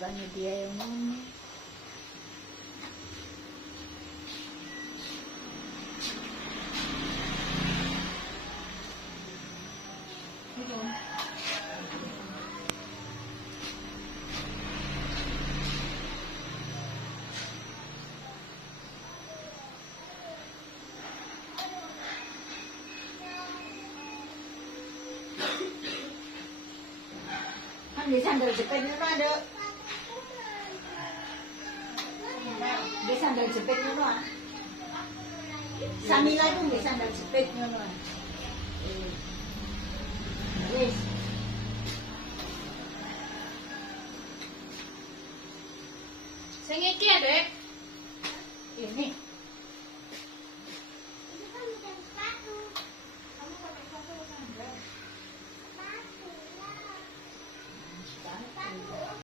bukannya dia yang ngomong. Di sandal jepit ngono ada. Di sandal jepit ngono ah. Samila itu di sandal jepit ngono ah. Wis. Sing iki ya, Dek. Ini.